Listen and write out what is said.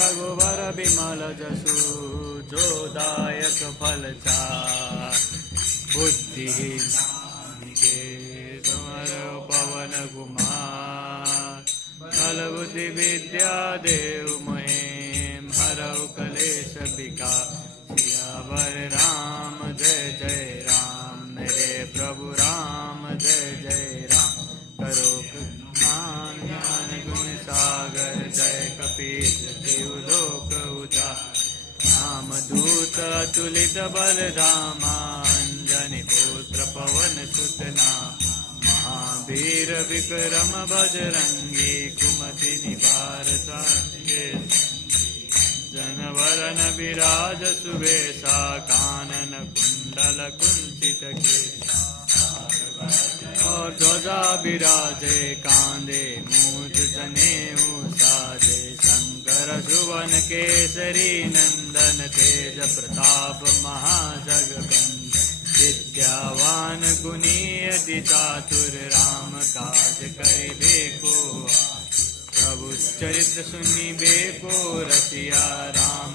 रघुवर बिमल जसु जो दायक फल चार बुद्धिहीन के समर पवन कुमार बल बुद्धि विद्या देव महेम हरऊ कलेश विकार सियावर राम जय जय राम मेरे प्रभु राम जय जय राम करो ज्ञान ज्ञान गुण सागर जय कपीश देव लोक उजागर राम दूत अतुलित बल धामा अंजनी पुत्र पवन सुत नाम महावीर विक्रम बजरंगी कुमति निवार साके जनवरन विराज सुवेशा कानन कुंडल कुंचित केशा और ध्वजा विराजे कांधे मूज जनेऊ साजे शंकर सुवन केसरी नंदन तेज प्रताप महाजगबंदन विद्यावान गुणी अति चातुर राम काज करिबे को प्रभु चरित्र सुनिबे को रसिया राम